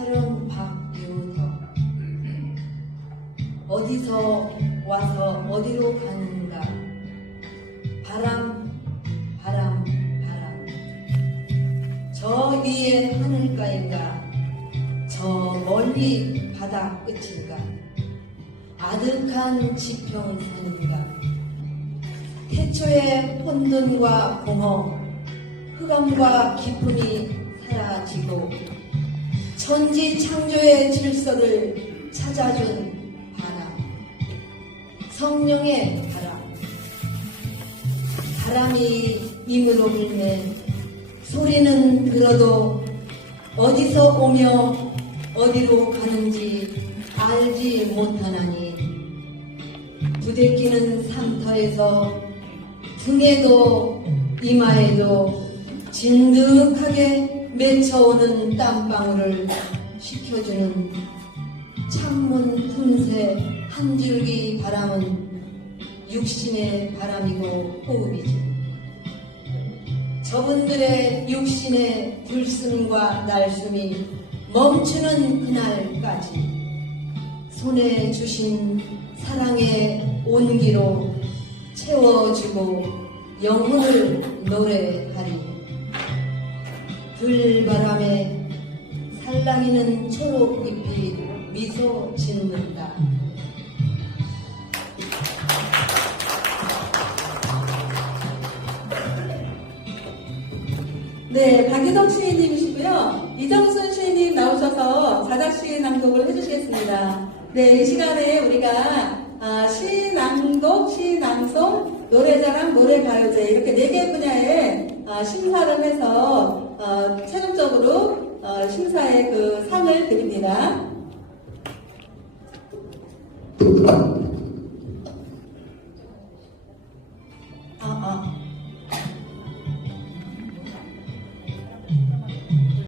촬영 박유덕. 어디서 와서 어디로 가는가? 바람 바람 바람. 저 위에 하늘가인가? 저 멀리 바다 끝인가? 아득한 지평선인가? 태초의 혼돈과 공허 흑암과 기쁨이 천지 창조의 질서를 찾아준 바람. 성령의 바람. 바람이 임으로 불매 소리는 들어도 어디서 오며 어디로 가는지 알지 못하나니 부대끼는 상터에서 등에도 이마에도 진득하게 맺혀오는 땀방울을 식혀주는 창문 틈새 한 줄기 바람은 육신의 바람이고 호흡이지. 저분들의 육신의 들숨과 날숨이 멈추는 그날까지 손에 주신 사랑의 온기로 채워주고 영혼을 노래하리 들바람에 살랑이는 초록잎이 미소 짓는다 네, 박유덕 시인님이시고요. 이정순 시인님 나오셔서 자작시 낭독을 해주시겠습니다. 네, 이 시간에 우리가 아, 시 낭독, 시 낭송, 노래자랑, 노래가요제 이렇게 네 개 분야에 아, 심사를 해서 드립니다.